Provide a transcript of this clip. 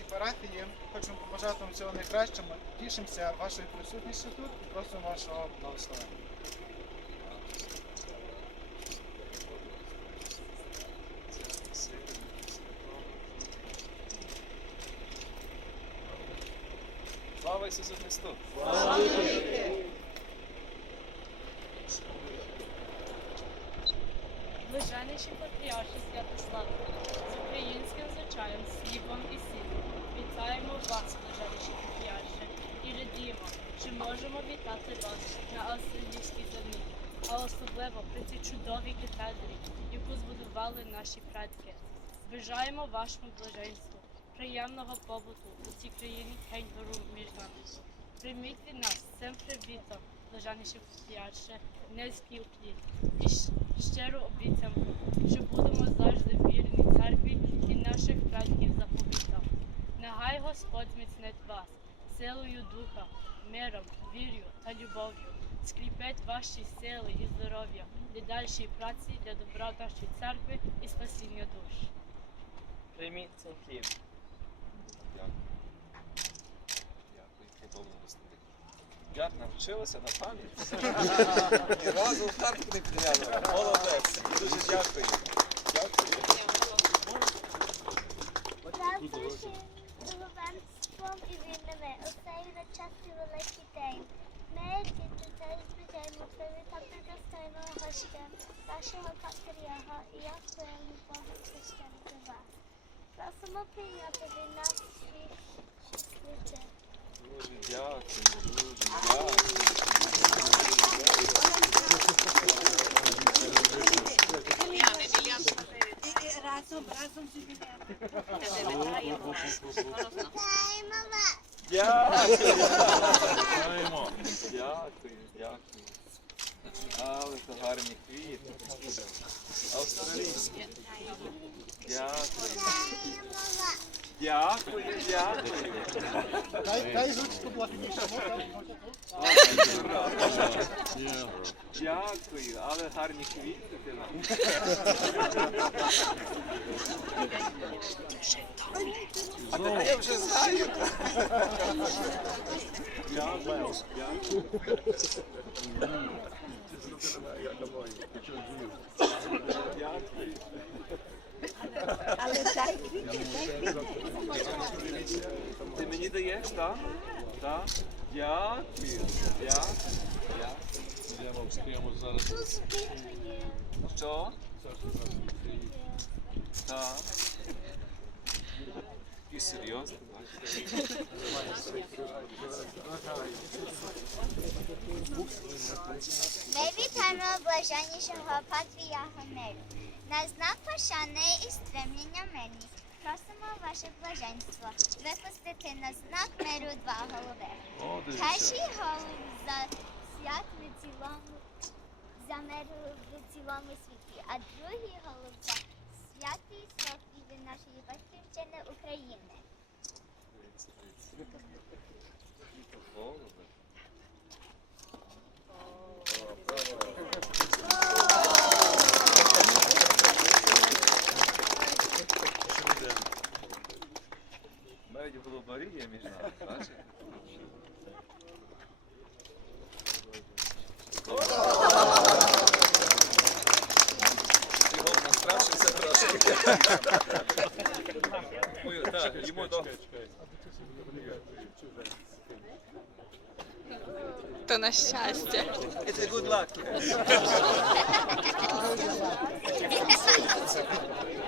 нашій парафії. Хочемо побажати вам всього найкращого. Тішимося вашою присутністю тут і просимо вашого благословення. Слава Ісусу Христу! Блаженніший патріарші Святослав, з українським звичаєм, слівом і вас, блаженніші патріарші, і радіємо, що можемо вітати вас на Австралійській землі, а особливо при цій чудовій катедрі, яку збудували наші предки. Бажаємо вашому блаженству, приємного побуту у цій країні Кеньберу між нами. Прийміть нас цим привітом, блаженніші патріарші, низький уклін і щиро обіцянку, що будемо завжди вірні церкві і наших предків заповітам. Господь зміцнить вас силою духа, миром, вірою та любов'ю, скріпить ваші сили і здоров'я для дальшої праці для добра нашої церкви і спасіння душ. Прийміть цей хліб. Дякую. Дякую, хай Бог благословить. Як навчилися на пам'ять? Ні разу в картку не підглянула. Молодець. Дуже дякую. Дякую. Завтрашнім духовенством і вільними у цей вечасний великий день. Ми, діти, це звичайно привітати достойного гостя, вашого патріарха і як своєму Богу священника вас. Просимо прийняти від нас свій щасливий Дуже дякую. Дуже дякую. Разом, разом живемо. Дякую. Дякую, дякую. Але то гарні квіти. Австралійські. Дякую. Дякую, дякую. Дай, ручку блакитніше. Дякую, але гарні квіти ти нам. А тепер я вже знаю. Дякую, дякую. Але дай квіти. Ти мені даєш, так? Так? Дякую. Дякую. Прямо зараз Що? Так. І серйозно, бачите? Блаженнішого патріарха миру. На знак пошани і стремлення мирні просимо ваше блаженство випустити на знак миру два голови. Перший голуб за свят в цілому за мир в цілому світі, а другий голуб за святий спокій нашої батьківщини України. Йому до... То на щастя. It's a good luck.